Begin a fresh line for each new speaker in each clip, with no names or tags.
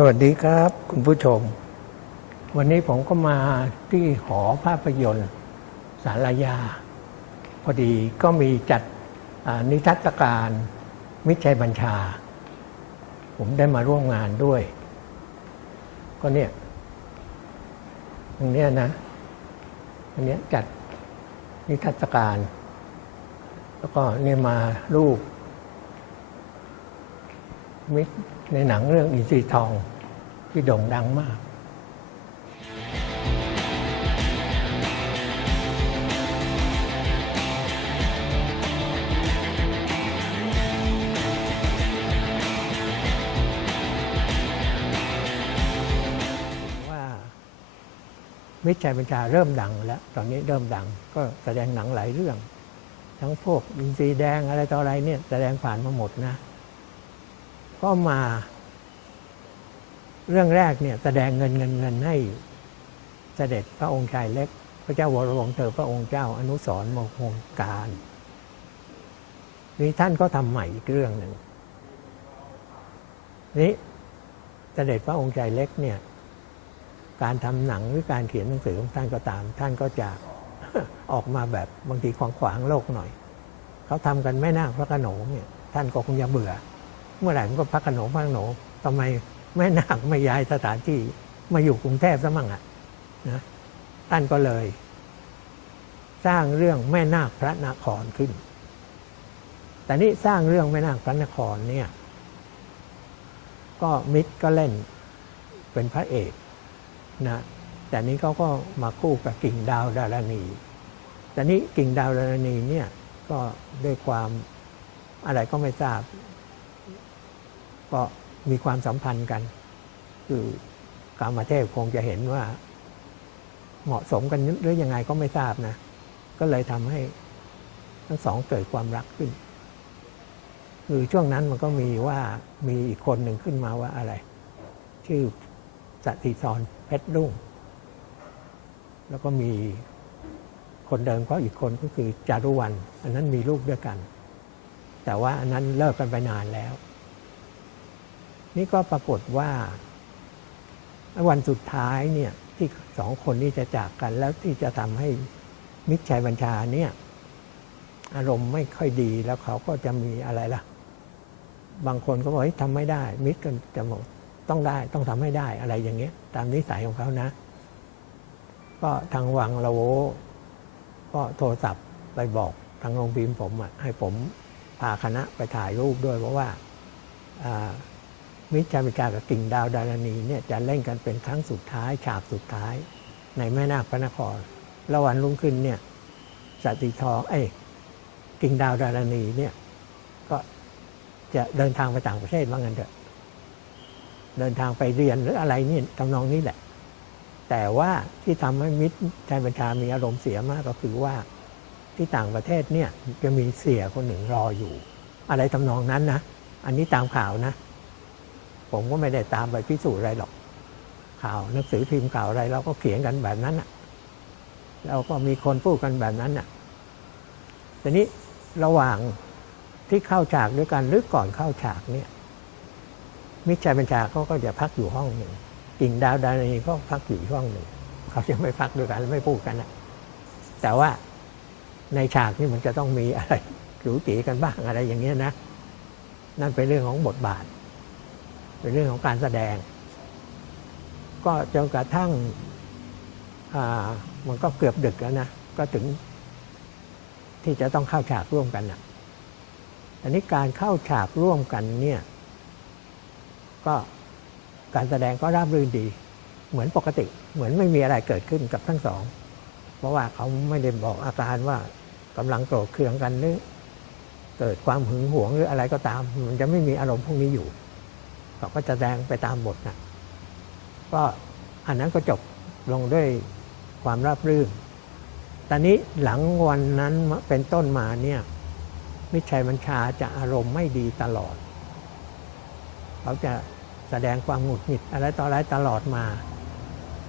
สวัสดีครับ คุณผู้ชม วันนี้ผมก็มาที่หอภาพยนตร์สารยา พอดีก็มีจัดนิทรรศการมิตรชัยบัญชา ผมได้มาร่วมงานด้วย ก็เนี่ยตรงเนี้ยนะอันเนี้ยจัดนิทรรศการ แล้วก็เนี่ยมารูป มิตรในหนังเรื่องอินทรีทองที่โด่งดังมาก ว่ามิตรชัยบัญชาเริ่มดังแล้ว ตอนนี้เริ่มดัง ก็แสดงหนังหลายเรื่อง ทั้งพวกอินทรีแดงอะไรต่ออะไรเนี่ยแสดงผ่านมาหมดนะ ก็มา เรื่องแรกเนี่ยแสดงเงินเงินเงินให้เสด็จพระองค์ชายเล็ก พระเจ้าวรวงเธอพระองค์เจ้าอนุสรมงคลการนี่ท่านก็ทำใหม่อีกเรื่องหนึ่งนี่เสด็จพระองค์ชายเล็กเนี่ยการทำหนังหรือการเขียนหนังสือของท่านก็ตาม ท่านก็จะออกมาแบบบางทีขวางขวางๆโลกหน่อย เขาทำกันแม่นาคพระโขนงเนี่ยท่านก็คงจะเบื่อ เมื่อไหร่มันก็พระโขนงพระโขนงทำไมแม่นาคไม่ย้ายสถานที่มาอยู่กรุงเทพซะมั่งอะนะท่านก็เลย สร้างเรื่องแม่นาคพระนครขึ้น แต่นี่สร้างเรื่องแม่นาคพระนครเนี่ย ก็มิตรก็เล่นเป็นพระเอกนะแต่นี้เขาก็มาคู่กับกิ่งดาวดารณีแต่นี้กิ่งดาวดารณีเนี่ยก็ด้วยความอะไรก็ไม่ทราบ ก็มีความสัมพันธ์กัน คือกามาเทพคงจะเห็นว่า เหมาะสมกันหรือยังไงก็ไม่ทราบนะ ก็เลยทำให้ทั้งสองเกิดความรักขึ้น คือช่วงนั้นมันก็มีว่ามีอีกคนหนึ่งขึ้นมาว่าอะไร ชื่อสัติธรเพชรรุ่ง แล้วก็มีคนเดิมก็อีกคนก็คือจารุวรรณอันนั้นมีลูกด้วยกัน แต่ว่าอันนั้นเลิกกันไปนานแล้ว นี่ก็ปรากฏว่าวันสุดท้ายเนี่ยที่สองคนนี้จะจากกัน แล้วที่จะทำให้มิตรชัยบัญชาเนี่ยอารมณ์ไม่ค่อยดีแล้วเขาก็จะมีอะไรล่ะ บางคนก็บอกเฮ้ยทำไม่ได้ มิตรก็จะบอกต้องได้ต้องทำให้ได้อะไรอย่างเงี้ย ตามนิสัยของเขานะ ก็ทางวังละโวก็โทรศัพท์ไปบอกทางโรงพิมพ์ผมอะให้ผมพาคณะไปถ่ายรูปด้วยเพราะว่าอ่า มิตรชามิกากับกิ่งดาวดารณีเนี่ยจะเล่นกันเป็นครั้งสุดท้ายฉากสุดท้าย ในแม่นาคพระนครแล้ววันรุ่งขึ้นเนี่ยสติทองเอ้กิ่งดาวดารณีเนี่ยก็จะเดินทางไปต่างประเทศว่างั้นเถอะ เดินทางไปเรียนหรืออะไรนี่ทำนองนี้แหละ แต่ว่าที่ทำให้มิตรชายบัญชามีอารมณ์เสียมากก็คือว่าที่ต่างประเทศเนี่ยจะมีเสียคนหนึ่งรออยู่ อะไรทำนองนั้นนะ อันนี้ตามข่าวนะ ผมก็ไม่ได้ตามไปพิสูจน์อะไรหรอก ข่าวหนังสือพิมพ์ข่าวอะไรเราก็เขียนกันแบบนั้นน่ะเราก็มีคนพูดกันแบบนั้นน่ะทีนี้ระหว่างที่เข้าฉากด้วยกันหรือก่อนเข้าฉากเนี่ยมิตรชัยบัญชาเขาก็จะพักอยู่ห้องหนึ่งกิ่งดาวดานีก็พักอยู่ห้องหนึ่งเขาจะไม่พักด้วยกันไม่พูดกันนะแต่ว่าในฉากนี่มันจะต้องมีอะไรหรูตีกันบ้างอะไรอย่างเงี้ยนะ นั่นเป็นเรื่องของบทบาท เป็นเรื่องของการแสดง ก็จนกระทั่งมันก็เกือบดึกแล้วนะ ก็ถึงที่จะต้องเข้าฉากร่วมกันนะอันนี้การเข้าฉากร่วมกันเนี่ยก็การแสดงก็ราบรื่นดี เหมือนปกติ เหมือนไม่มีอะไรเกิดขึ้นกับทั้งสอง เพราะว่าเขาไม่ได้บอกอาการว่ากำลังโกรธเคืองกันหรือเกิดความหึงหวงหรืออะไรก็ตาม มันจะไม่มีอารมณ์พวกนี้อยู่ เขาก็จะแสดงไปตามบทนะก็อันนั้นก็จบลงด้วยความราบรื่น ตอนนี้หลังวันนั้นเป็นต้นมาเนี่ยมิตรชัยบัญชาจะอารมณ์ไม่ดีตลอด เขาจะแสดงความหงุดหงิดอะไรต่ออะไรตลอดมา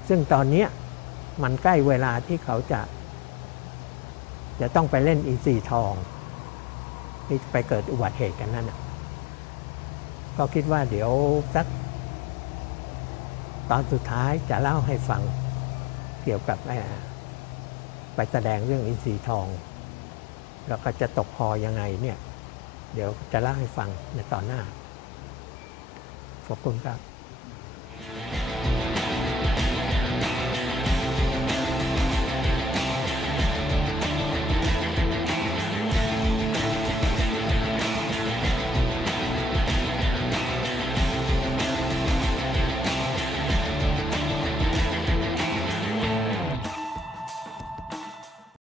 ซึ่งตอนนี้มันใกล้เวลาที่เขาจะ จะต้องไปเล่นอีซีทองที่ไปเกิดอุบัติเหตุกันนั่นนะ ก็คิดว่าเดี๋ยวสักตอนสุดท้ายจะเล่าให้ฟังเกี่ยวกับเอ่ไปแสดงเรื่องอินทรีทอง แล้วก็จะตกพอยังไงเนี่ย เดี๋ยวจะเล่าให้ฟังในตอนหน้าขอบคุณครับ